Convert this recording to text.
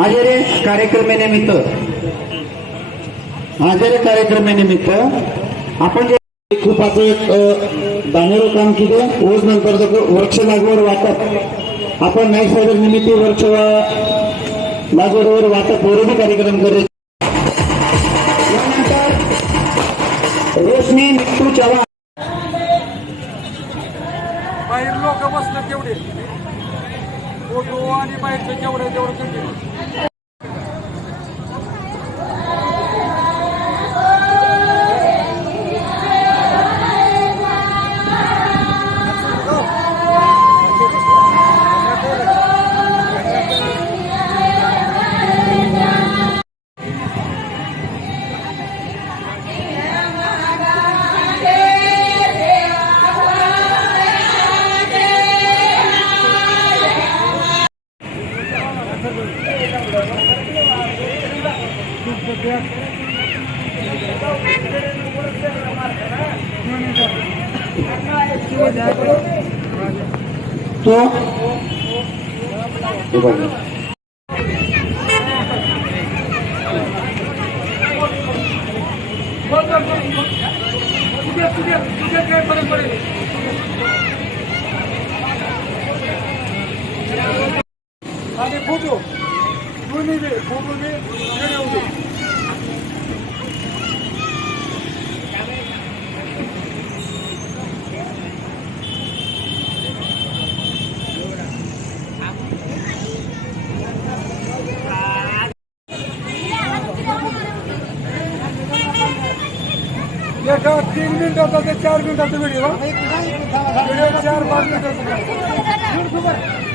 आजरे कार्यक्रमानिमित्त आपण जे खूप असं एक दानेरो काम केले रोज नंतर वृक्ष लागवड वाटप आपण नाही सागर निमित्त वृक्ष लागवडवर वाटप विरोधी कार्यक्रम करत रोशनी मिट्टू चव्हाण बाहेर लोक बसले तेवढे फोटो आणि बाहेरचं जेवढं तेवढं आणि फोटो दोन्ही दे फोटो दे एका 3 मिनिटाचा ते 4 मिनिटाचा व्हिडिओ 4-5 मिनिटाचा